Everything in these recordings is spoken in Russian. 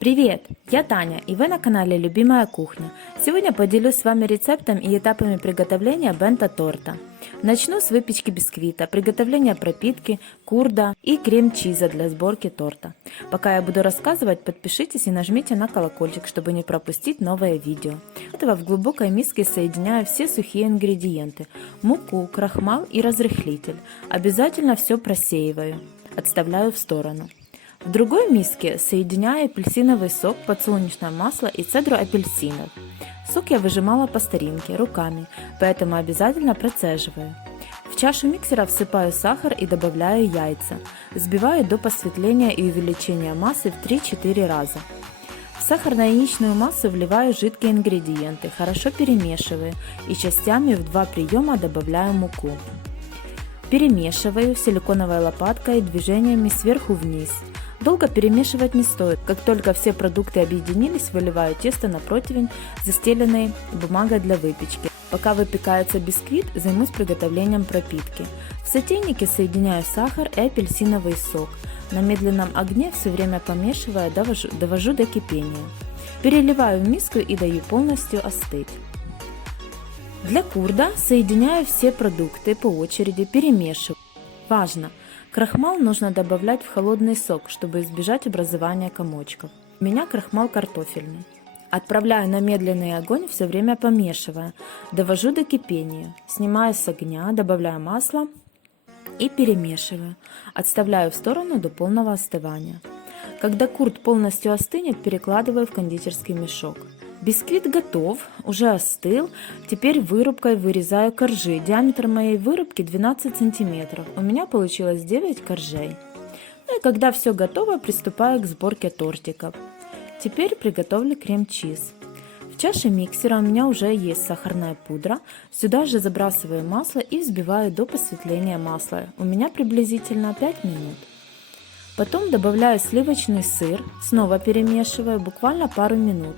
Привет! Я Таня, и вы на канале Любимая кухня. Сегодня поделюсь с вами рецептом и этапами приготовления бенто-торта. Начну с выпечки бисквита, приготовления пропитки, курда и крем-чиза для сборки торта. Пока я буду рассказывать, подпишитесь и нажмите на колокольчик, чтобы не пропустить новое видео. Для этого в глубокой миске соединяю все сухие ингредиенты – муку, крахмал и разрыхлитель. Обязательно все просеиваю, отставляю в сторону. В другой миске соединяю апельсиновый сок, подсолнечное масло и цедру апельсинов. Сок я выжимала по старинке, руками, поэтому обязательно процеживаю. В чашу миксера всыпаю сахар и добавляю яйца. Взбиваю до посветления и увеличения массы в 3-4 раза. В сахарно-яичную массу вливаю жидкие ингредиенты, хорошо перемешиваю и частями в 2 приема добавляю муку. Перемешиваю силиконовой лопаткой движениями сверху вниз. Долго перемешивать не стоит. Как только все продукты объединились, выливаю тесто на противень, застеленный бумагой для выпечки. Пока выпекается бисквит, займусь приготовлением пропитки. В сотейнике соединяю сахар и апельсиновый сок. На медленном огне все время помешивая, довожу до кипения. Переливаю в миску и даю полностью остыть. Для курда соединяю все продукты по очереди, перемешиваю. Важно! Крахмал нужно добавлять в холодный сок, чтобы избежать образования комочков. У меня крахмал картофельный. Отправляю на медленный огонь, все время помешивая. Довожу до кипения. Снимаю с огня, добавляю масло и перемешиваю. Отставляю в сторону до полного остывания. Когда курд полностью остынет, перекладываю в кондитерский мешок. Бисквит готов, уже остыл. Теперь вырубкой вырезаю коржи. Диаметр моей вырубки 12 см. У меня получилось 9 коржей. Ну и когда все готово, приступаю к сборке тортиков. Теперь приготовлю крем-чиз. В чаше миксера у меня уже есть сахарная пудра. Сюда же забрасываю масло и взбиваю до посветления масла. У меня приблизительно 5 минут. Потом добавляю сливочный сыр. Снова перемешиваю буквально пару минут.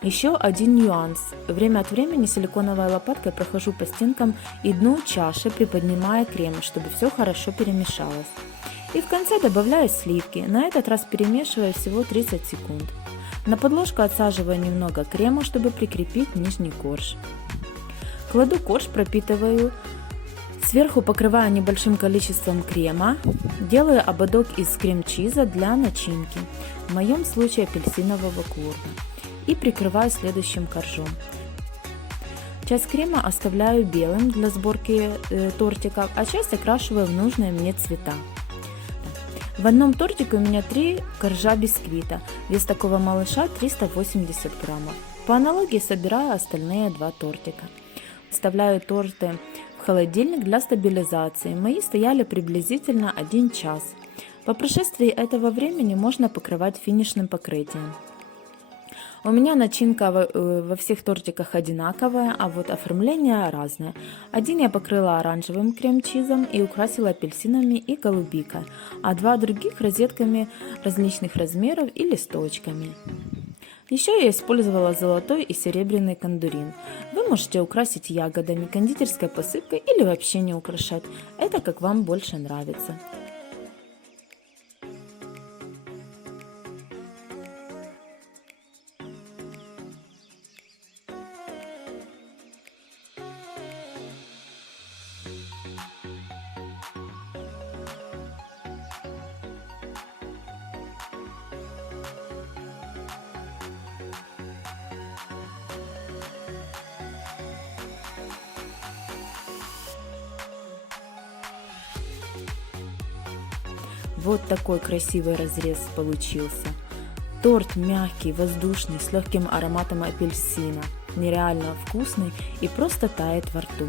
Еще один нюанс. Время от времени силиконовой лопаткой прохожу по стенкам и дну чаши, приподнимая крем, чтобы все хорошо перемешалось. И в конце добавляю сливки. На этот раз перемешиваю всего 30 секунд. На подложку отсаживаю немного крема, чтобы прикрепить нижний корж. Кладу корж, пропитываю. Сверху покрываю небольшим количеством крема. Делаю ободок из крем-чиза для начинки. В моем случае апельсинового курда. И прикрываю следующим коржом. Часть крема оставляю белым для сборки тортиков, а часть окрашиваю в нужные мне цвета. В одном тортике у меня 3 коржа бисквита. Вес такого малыша 380 граммов. По аналогии собираю остальные 2 тортика. Вставляю торты в холодильник для стабилизации. Мои стояли приблизительно 1 час. По прошествии этого времени можно покрывать финишным покрытием. У меня начинка во всех тортиках одинаковая, а вот оформление разное. Один я покрыла оранжевым крем-чизом и украсила апельсинами и голубикой, а 2 других розетками различных размеров и листочками. Еще я использовала золотой и серебряный кондурин. Вы можете украсить ягодами, кондитерской посыпкой или вообще не украшать. Это как вам больше нравится. Вот такой красивый разрез получился. Торт мягкий, воздушный, с легким ароматом апельсина. Нереально вкусный и просто тает во рту.